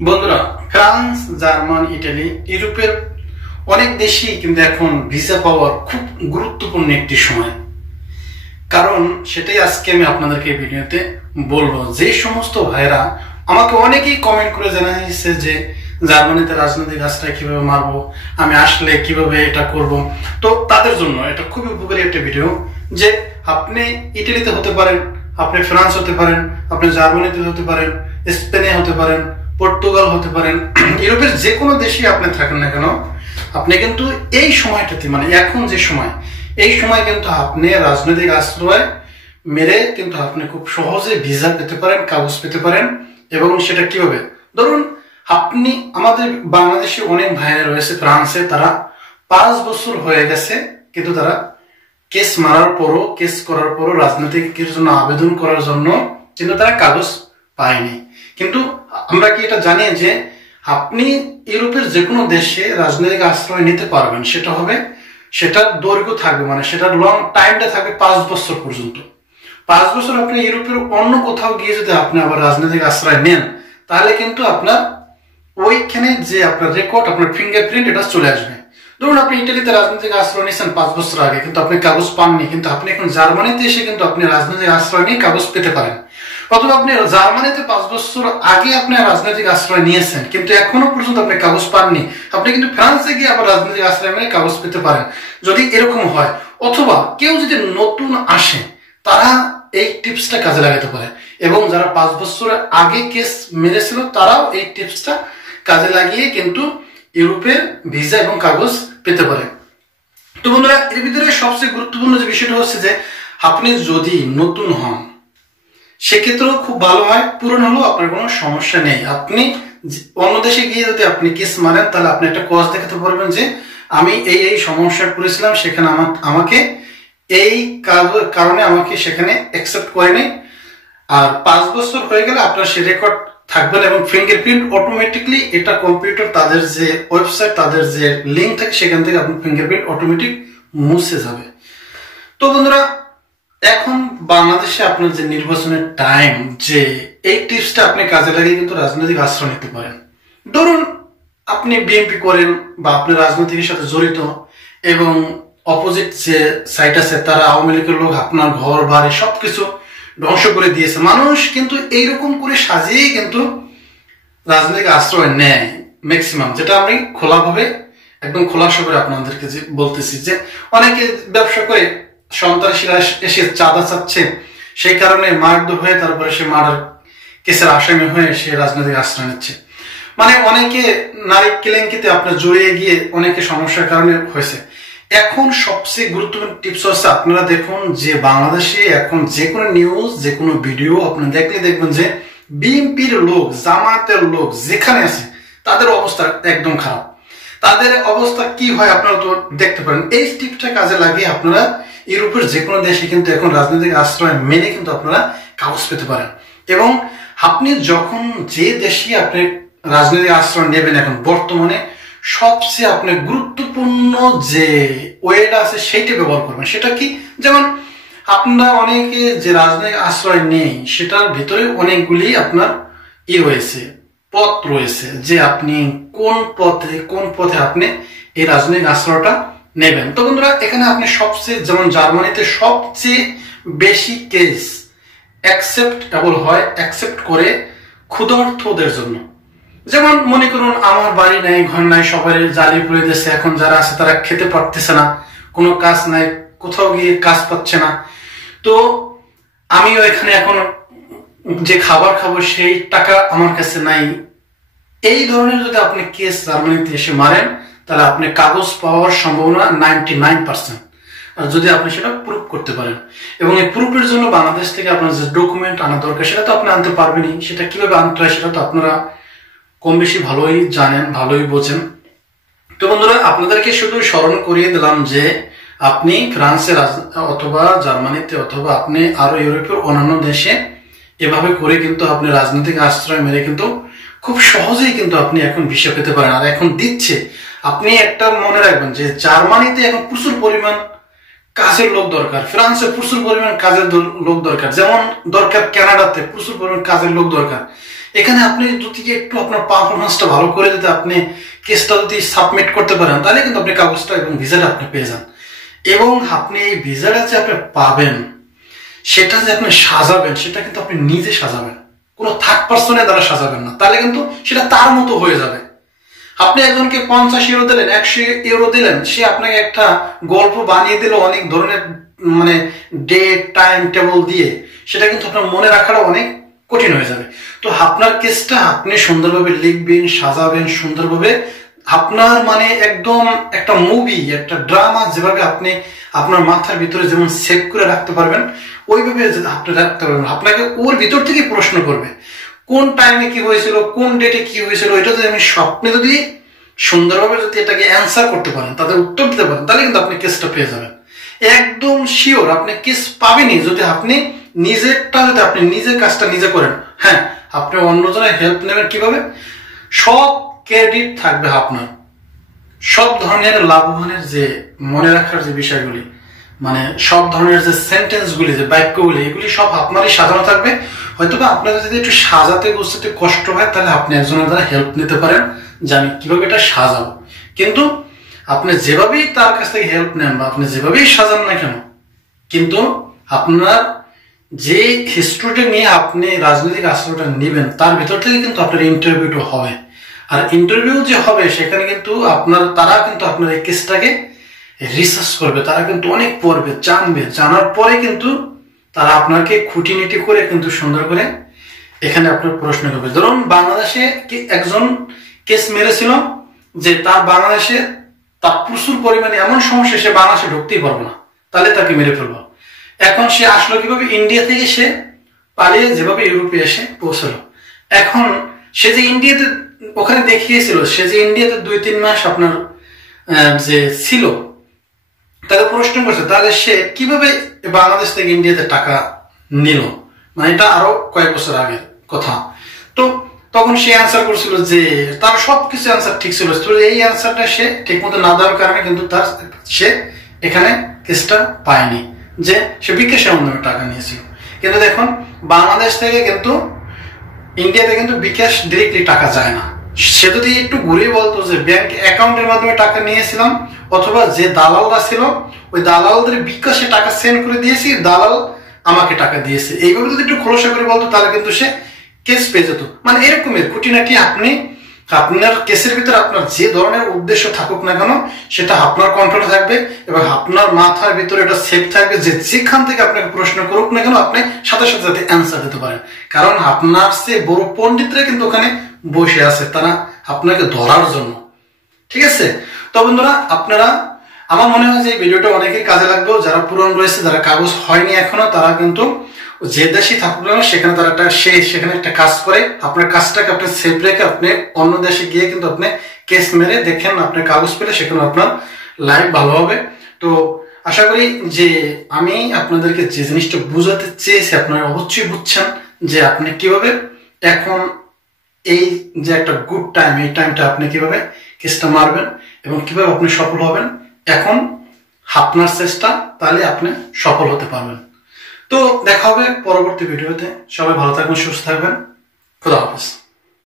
বন্ধুরা, France, German, Italy, ইউরোপের অনেক দেশেই কিন্তু এখন ভিসা পাওয়ার খুব গুরুত্বপূর্ণ একটি সময়। কারণ সেটাই আজকে আমি আপনাদেরকে এই ভিডিওতে বলবো। যে সমস্ত ভাইরা আমাকে অনেকেই কমেন্ট করে জানিয়েছে যে জার্মানিতে রাজনৈতিক আশ্রয় কিভাবে মারবো, আমি আসলে কিভাবে এটা করব, তো তাদের জন্য এটা খুবই উপকারী একটা ভিডিও। যে আপনি ইটালিতে হতে পারেন, আপনি ফ্রান্স হতে পারেন, আপনি জার্মানিতে হতে পারেন, স্পেনে হতে পারেন, পর্তুগাল হতে পারেন, ইউরোপের যে কোনো দেশে আপনি থাকেন না কেন, আপনি কিন্তু এই সময়টাতে মানে এখন যে সময়, এই সময় কিন্তু আপনি রাজনৈতিক আশ্রয় মেরে কিন্তু আপনি খুব সহজে ভিসা পেতে পারেন, কাগজ পেতে পারেন। এবং সেটা কিভাবে, ধরুন আপনি, আমাদের বাংলাদেশে অনেক ভাইরা রয়েছে ফ্রান্সে, তারা 5 বছর হয়ে গেছে কিন্তু তারা কেস মারার পরও, কেস করার পরও, রাজনৈতিকের জন্য আবেদন করার জন্য কিন্তু তারা কাগজ পায়নি। কিন্তু আমরা কি এটা জানি যে আপনি ইউরোপের যে কোনো দেশে রাজনৈতিক আশ্রয় নিতে পারবেন, সেটা হবে, সেটার দৈর্ঘ্য থাকবে মানে সেটার লং টাইমটা থাকবে 5 বছর পর্যন্ত। 5 বছর আপনি ইউরোপের অন্য কোথাও গিয়ে যদি আপনি আবার রাজনৈতিক আশ্রয় নেন, তাহলে কিন্তু আপনার ওইখানে যে আপনার রেকর্ড, আপনার ফিঙ্গারপ্রিন্ট, এটা চলে আসবে। ধরুন আপনি ইটালিতে রাজনৈতিক আশ্রয় নিয়েছেন 5 বছর আগে, কিন্তু আপনি কাগজ পাননি, কিন্তু আপনি এখন জার্মানিতে এসে কিন্তু আপনি রাজনৈতিক আশ্রয় নিয়ে কাগজ পেতে পারেন। অথবা আপনি জার্মানিতে 5 বছর আগে আপনি রাজনৈতিক আশ্রয় নিয়েছেন কিন্তু এখনো পর্যন্ত আপনি কাগজ পাননি, আপনি কিন্তু ফ্রান্সে গিয়ে আবার রাজনৈতিক আশ্রয় নিয়ে কাগজ পেতে পারেন, যদি এরকম হয়। অথবা কেউ যদি নতুন আসে, তারা এই টিপসটা কাজে লাগাতে পারে। এবং যারা 5 বছর আগে কেস মেরেছিল, তারাও এই টিপসটা কাজে লাগিয়ে কিন্তু ইউরোপের ভিসা এবং কাগজ পেতে পারে। তো বন্ধুরা, এর ভিতরে সবচেয়ে গুরুত্বপূর্ণ যে বিষয়টা হচ্ছে যে আপনি যদি নতুন হন, সেক্ষেত্রেও খুব ভালো হয়, পুরনো হলেও আপনার কোনো সমস্যা নেই। আপনি অন্য দেশে গিয়ে যদি আপনি কেস মারেন, তাহলে আপনি একটা ক্রস দেখাতে পারবেন যে আমি এই এই সমস্যায় পড়েছিলাম, সেখানে আমাকে এই কারণে আমাকে সেখানে অ্যাকসেপ্ট করেনি। আর 5 বছর হয়ে গেলে আপনার সে রেকর্ড থাকবে না, এবং ফিঙ্গারপ্রিন্ট অটোমেটিকলি, এটা কম্পিউটার তাদের যে ওয়েবসাইট, তাদের যে লিঙ্ক থাকে, সেখান থেকে আপনার ফিঙ্গারপ্রিন্ট অটোমেটিক মুছে যাবে। তো বন্ধুরা, এখন বাংলাদেশে আপনার যে নির্বাচনের টাইম, যে এই টিপসটা আপনি কাজে লাগিয়ে কিন্তু রাজনৈতিক আশ্রয় নিতে পারেন। ধরুন আপনি বিএনপি করেন বা আপনি রাজনীতির সাথে জড়িত, এবং অপোজিট যে সাইড আছে তারা আওয়ামী লীগের লোক, আপনার ঘর বাড়ি সবকিছু ধ্বংস করে দিয়েছে। মানুষ কিন্তু এইরকম করে সাজিয়েই কিন্তু রাজনৈতিক আশ্রয় নেয় ম্যাক্সিমাম, যেটা আমি খোলাভাবে, একদম খোলাসা করে আপনাদেরকে যে বলতেছি, যে অনেকে ব্যবসা করে সন্ত্রাসীরা এসে চাঁদা চাচ্ছে, সেই কারণে মারধর হয়ে তারপরে সে মার্ডার কেসের আসামি হয়ে সে রাজনৈতিক আশ্রয় নিচ্ছে। মানে অনেকে নারী কেলেঙ্কিতে আপনার জড়িয়ে গিয়ে অনেকে সমস্যার কারণে হয়েছে। এখন সবচেয়ে গুরুত্বপূর্ণ টিপস হচ্ছে, আপনারা দেখুন যে বাংলাদেশে এখন যে কোনো নিউজ, যে কোনো ভিডিও আপনি দেখলে দেখবেন যে বিএনপির লোক, জামায়াতের লোক যেখানে আছে, তাদের অবস্থা একদম খারাপ। তাদের অবস্থা কি হয় আপনারা তো দেখতে পারেন। এই টিপসটা কাজে লাগিয়ে আপনারা ইউরোপের যে কোনো দেশে কিন্তু এখন রাজনৈতিক আশ্রয় মেনে কিন্তু আপনারা কাগজ পেতে পারেন। এবং আপনি যখন যে দেশে আপনি রাজনৈতিক আশ্রয় নেবেন, এখন বর্তমানে সবচেয়ে আপনি গুরুত্বপূর্ণ যে ওয়েটা আছে সেইটা ব্যবহার করবেন। সেটা কি, যেমন আপনারা অনেকে যে রাজনৈতিক আশ্রয় নেই, সেটার ভিতরে অনেকগুলি আপনার রয়েছে, পথ রয়েছে, যে আপনি কোন পথে আপনি এই রাজনৈতিক আশ্রয়টা নেবেন। তো বন্ধুরা, এখানে আপনি সবচেয়ে, যেমন জার্মানিতে সবচেয়ে বেশি কেস অ্যাকসেপ্টেবল হয়, অ্যাকসেপ্ট করে ক্ষুধার্তদের জন্য। যেমন মনে করুন আমার বাড়ি নাই, ঘর নাই, সবাই জ্বালিয়ে পুড়ে দিয়েছে, এখন যারা আছে তারা খেতে পারতেছে না, কোনো কাজ নাই, কোথাও গিয়ে কাজ পাচ্ছে না, তো আমিও এখানে এখন যে খাবার খাবো সেই টাকা আমার কাছে নাই। এই ধরনের যদি আপনি কেস জার্মানিতে এসে মারেন, তাহলে আপনি কাগজ পাওয়ার সম্ভাবনা 99%, আর যদি আপনি সেটা প্রুফ করতে পারেন। এবং এই প্রুফের জন্য বাংলাদেশ থেকে আপনার যে ডকুমেন্ট আনা দরকার, সেটা তো আপনি আনতে পারবেনই। সেটা কিভাবে আনতে হয় সেটা তো আপনারা কম বেশি ভালোই জানেন, ভালোই বোঝেন। তো বন্ধুরা, আপনাদেরকে শুধু স্মরণ করিয়ে দিলাম যে আপনি ফ্রান্সে অথবা জার্মানিতে অথবা আপনি আরো ইউরোপের অন্যান্য দেশে এভাবে করে কিন্তু আপনি রাজনৈতিক আশ্রয় মেরে কিন্তু খুব সহজেই কিন্তু আপনি এখন ভিসা পেতে পারেন। আর এখন দিচ্ছে, আপনি একটা মনে রাখবেন যে জার্মানিতে এখন প্রচুর পরিমাণ কাজের লোক দরকার, ফ্রান্সে প্রচুর পরিমাণ কাজের লোক দরকার, যেমন দরকার কানাডাতে প্রচুর পরিমাণ কাজের লোক দরকার। এখানে আপনি যদি একটু আপনার পারফরমেন্সটা ভালো করে যদি আপনি কেসটা যদি সাবমিট করতে পারেন, তাহলে কিন্তু আপনি কাগজটা এবং ভিসাটা আপনি পেয়ে যান। এবং আপনি এই ভিসাটা যে আপনি পাবেন, সেটা যে আপনি সাজাবেন, সেটা কিন্তু আপনি নিজে সাজাবেন, কোনো থার্ড পার্সনের দ্বারা সাজাবেন না, তাহলে কিন্তু সেটা তার মতো হয়ে যাবে। আপনি একজনকে 50 ইউরো দিলেন, 100 ইউরো দিলেন, সে আপনাকে একটা গল্প বানিয়ে দিল অনেক ধরনের মানে ডেট টাইম টেবল দিয়ে, সেটা কিন্তু আপনার মনে রাখাটা অনেক কঠিন হয়ে যাবে। তো আপনার কেসটা আপনি সুন্দরভাবে লিখবেন, সাজাবেন সুন্দরভাবে, আপনার মানে একদম একটা মুভি, একটা ড্রামা যেভাবে আপনি আপনার মাথার ভিতরে যেমন সেভ করে রাখতে পারবেন, ওইভাবে আপনি রাখতে পারবেন। আপনাকে ওর ভিতর থেকে প্রশ্ন করবে কোন টাইমে কি হয়েছিল, কোন ডেটে কি হয়েছিল, এটা যদি আমি স্বপ্নে যদি সুন্দরভাবে যদি এটাকে অ্যান্সার করতে পারেন, তাদের উত্তর দিতে পারেন, তাহলে কিন্তু আপনি কেসটা পেয়ে যাবেন। একদম শিওর আপনি কেস পাবেনই যদি আপনি নিজেরটা, যদি আপনি নিজের কাজটা নিজে করেন। হ্যাঁ, আপনি অন্যজনের হেল্প নেবেন কিভাবে, সব ক্রেডিট থাকবে আপনার, সব ধরনের লাভবানের যে মনে রাখার যে বিষয়গুলি, মানে সব ধরনের যে সেন্টেন্সগুলি, যে বাক্যগুলি, এগুলি সব আপনারই সাজানো থাকবে। হয়তোবা আপনাদের যদি একটু সাজাতে গুছাতে কষ্ট হয়, তাহলে আপনি একজনের দ্বারা হেল্প নিতে পারেন যে আমি কিভাবে এটা সাজাবো। কিন্তু আপনি যেভাবেই তার কাছ থেকে হেল্প নেন বা আপনি যেভাবেই সাজান না কেন, কিন্তু আপনার যে হিস্ট্রিটা নিয়ে আপনি রাজনৈতিক আশ্রয়টা নেবেন, তার ভিতর থেকে কিন্তু আপনার ইন্টারভিউটা হবে। আর ইন্টারভিউ যে হবে, সেখানে কিন্তু তারা কিন্তু আপনার এই কেসটাকে রিসার্চ করবে, তারা কিন্তু অনেক পড়বে, জানবে, জানার পরে কিন্তু তারা আপনাকে খুঁটিনীতি করে কিন্তু সুন্দর করে এখানে আপনার প্রশ্ন করবে। ধরুন বাংলাদেশে একজন কেস মেরেছিল যে তার বাংলাদেশে তার প্রচুর পরিমাণে এমন সমস্যা, সে বাংলাদেশে ঢুকতেই পারবো না, তাহলে তাকে মেরে ফেলবো। এখন সে আসলো কিভাবে, ইন্ডিয়া থেকে সে পালিয়ে যেভাবে ইউরোপে এসে পৌঁছলো। এখন সে যে ইন্ডিয়াতে ওখানে দেখিয়েছিল, সে যে ইন্ডিয়াতে 2-3 মাস আপনার যে ছিল, তাকে প্রশ্ন করছে তাহলে সে কিভাবে বাংলাদেশ থেকে ইন্ডিয়াতে টাকা নিল, মানে এটা আরো কয়েক বছর আগের কথা। তো তখন সে অ্যান্সার করছিল যে তার সবকিছু অ্যান্সার ঠিক ছিল, এই অ্যান্সারটা সে ঠিক মতো না দেওয়ার কারণে কিন্তু সে এখানে কেসটা পায়নি, যে সে বিকাশের মাধ্যমে টাকা নিয়েছিল। কিন্তু দেখুন বাংলাদেশ থেকে কিন্তু ইন্ডিয়াতে কিন্তু বিকাশ ডিরেক্টলি টাকা যায় না। সে যদি একটু ঘুরিয়ে বলতো যে ব্যাংক অ্যাকাউন্টের মাধ্যমে টাকা নিয়েছিলাম, অথবা যে দালালরা ছিল ওই দালালদের বিকাশে টাকা সেন্ড করে দিয়েছি, দালাল আমাকে টাকা দিয়েছে, এইভাবে যদি একটু খোলসা করে বলতো, তাহলে কিন্তু সে কেস পেয়ে যেত। মানে এরকমের খুঁটিনাটি আপনি আপনার কেসের ভিতরে আপনার যে ধরনের উদ্দেশ্য থাকুক না কেন, সেটা আপনার কন্ট্রোলে থাকবে এবং আপনার মাথার ভিতরে এটা সেভ থাকবে যে যেখান থেকে আপনাকে প্রশ্ন করুক না কেন, আপনি সাথে সাথে যাতে অ্যান্সার দিতে পারেন। কারণ আপনার সে বড় পণ্ডিতরা কিন্তু ওখানে বসে আছে, তারা আপনাকে ধরার জন্য। ঠিক আছে? তো বন্ধুরা, আপনারা, আমার মনে হয় যে এই ভিডিওটা অনেকের কাজে লাগবে। যারা পুরন রয়েছে, যারা কাগজ হয়নি এখনো, তারা কিন্তু যে দেশে থাকুক না সেখানে তারা সেখানে একটা কাজ করে আপনার কাজটাকে আপনি সেভ রেখে আপনি অন্য দেশে গিয়ে কিন্তু আপনি কেস মেরে দেখেন আপনার কাগজ পেলে সেখানে আপনার লাইফ ভালো হবে। তো আশা করি যে আমি আপনাদেরকে যে জিনিসটা বুঝাতে চেয়েছি আপনারা অবশ্যই বুঝছেন যে আপনি কিভাবে এখন এই যে একটা গুড টাইম, এই টাইমটা আপনি কিভাবে কেসটা মারবেন এবং কিভাবে আপনি সফল হবেন। এখন আপনার চেষ্টা, তাহলে আপনি সফল হতে পারবেন। তো দেখা হবে পরবর্তী ভিডিওতে। সবাই ভালো থাকবেন, সুস্থ থাকবেন। খুদা হাফেজ।